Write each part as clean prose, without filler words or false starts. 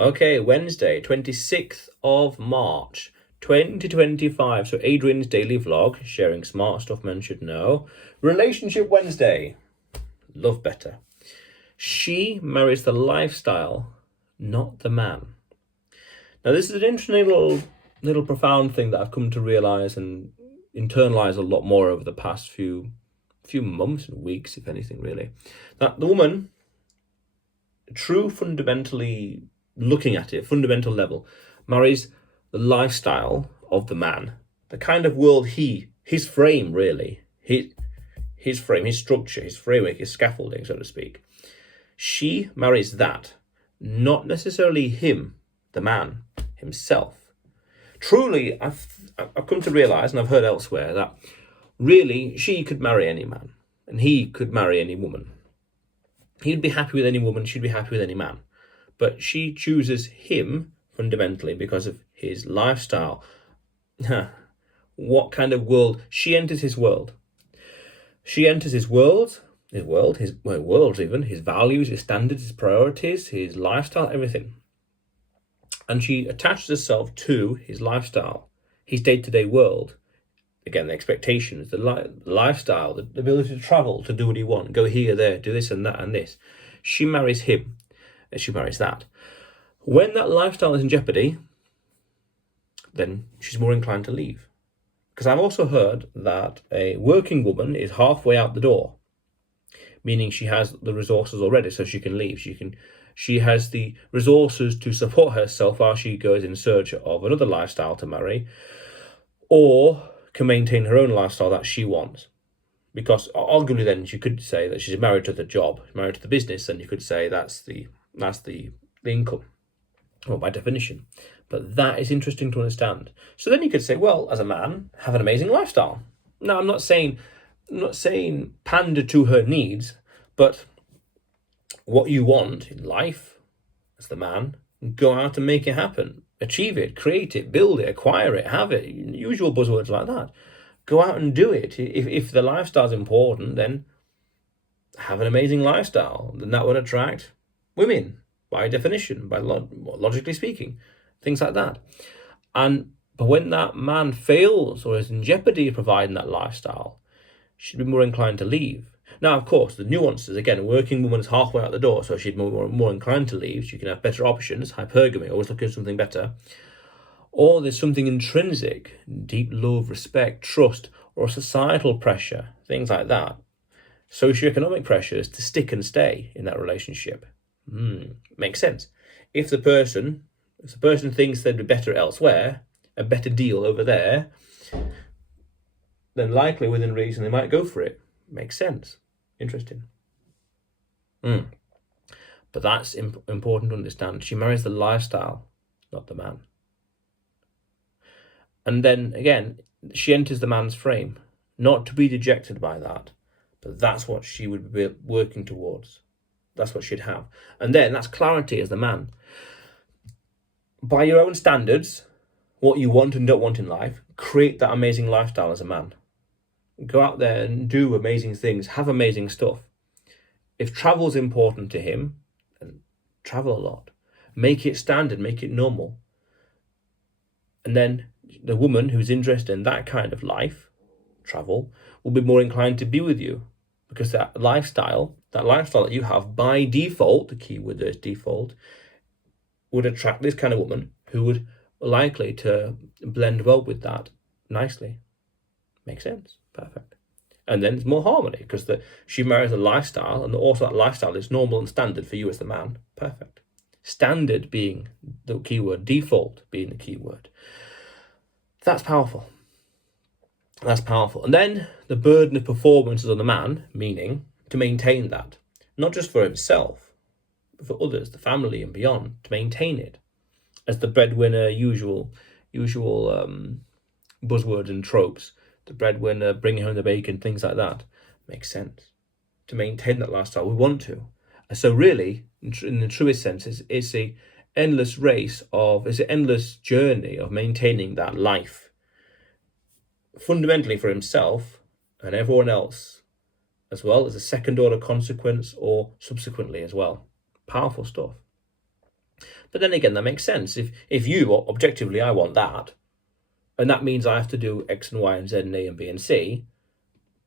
Okay, Wednesday, 26th of March, 2025. So Adrian's daily vlog, sharing smart stuff men should know. Relationship Wednesday. Love better. She marries the lifestyle, not the man. Now, this is an interesting little profound thing that I've come to realize and internalize a lot more over the past few months and weeks, if anything, really. That the woman, true fundamentally looking at it, fundamental level, marries the lifestyle of the man, the kind of world his frame, really, his frame, his structure, his framework, his scaffolding, so to speak. She marries that, not necessarily him, the man, himself. Truly, I've come to realize, and I've heard elsewhere, that really she could marry any man, and he could marry any woman. He'd be happy with any woman, she'd be happy with any man. But she chooses him fundamentally because of his lifestyle. What kind of world? She enters his world. She enters his worlds even, his values, his standards, his priorities, his lifestyle, everything. And she attaches herself to his lifestyle, his day-to-day world. Again, the expectations, the lifestyle, the ability to travel, to do what you want, go here, there, do this and that and this. She marries him, and she marries that. When that lifestyle is in jeopardy, then she's more inclined to leave. Because I've also heard that a working woman is halfway out the door, meaning she has the resources already, so she can leave. She has the resources to support herself while she goes in search of another lifestyle to marry, or can maintain her own lifestyle that she wants. Because arguably then you could say that she's married to the job, married to the business, and you could say that's the income, well, by definition. But that is interesting to understand. So then you could say, well, as a man, have an amazing lifestyle. Now, I'm not saying pander to her needs, but what you want in life as the man, go out and make it happen. Achieve it, create it, build it, acquire it, have it. Usual buzzwords like that. Go out and do it. If the lifestyle is important, then have an amazing lifestyle. Then that would attract women, by definition, logically speaking, things like that. But when that man fails or is in jeopardy of providing that lifestyle, she'd be more inclined to leave. Now, of course, the nuances, again, a working woman is halfway out the door, so she'd be more inclined to leave. She can have better options, hypergamy, always looking for something better. Or there's something intrinsic, deep love, respect, trust, or societal pressure, things like that. Socioeconomic pressures to stick and stay in that relationship. Makes sense. If the person thinks they'd be better elsewhere, a better deal over there, then likely within reason they might go for it. Makes sense. Interesting. But that's important to understand. She marries the lifestyle, not the man. And then again, she enters the man's frame, not to be dejected by that, but that's what she would be working towards. That's what she'd have. And then that's clarity as the man. By your own standards, what you want and don't want in life, create that amazing lifestyle as a man. Go out there and do amazing things, have amazing stuff. If travel's important to him, then travel a lot. Make it standard, make it normal. And then the woman who's interested in that kind of life, travel, will be more inclined to be with you. Because that lifestyle that you have by default, the key word there is default, would attract this kind of woman who would likely to blend well with that nicely. Makes sense. Perfect. And then it's more harmony because she marries a lifestyle, and also that lifestyle is normal and standard for you as the man. Perfect. Standard being the key word, default being the key word. That's powerful. That's powerful. And then the burden of performance is on the man, meaning to maintain that, not just for himself, but for others, the family and beyond, to maintain it. As the breadwinner, usual buzzwords and tropes, the breadwinner, bringing home the bacon, things like that, makes sense. To maintain that lifestyle, we want to. And so really, in the truest sense, it's an endless journey of maintaining that life, fundamentally for himself and everyone else, as well as a second order consequence or subsequently as well. Powerful stuff. But then again, that makes sense. If you, objectively, I want that, and that means I have to do X and Y and Z and A and B and C,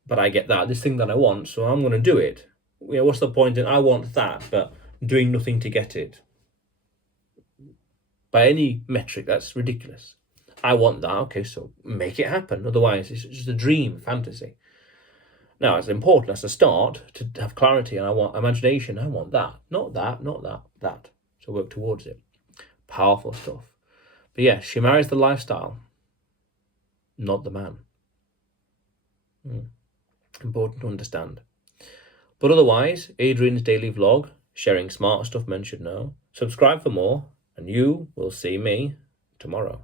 but I get this thing that I want, so I'm going to do it. What's the point in I want that, but doing nothing to get it? By any metric, that's ridiculous. I want that, okay, so make it happen. Otherwise, it's just a dream, fantasy. Now, it's important as a start to have clarity, and I want imagination. I want that, not that, not that, that. So work towards it. Powerful stuff. But yeah, she marries the lifestyle, not the man. Important to understand. But otherwise, Adrian's daily vlog, sharing smart stuff men should know. Subscribe for more, and you will see me tomorrow.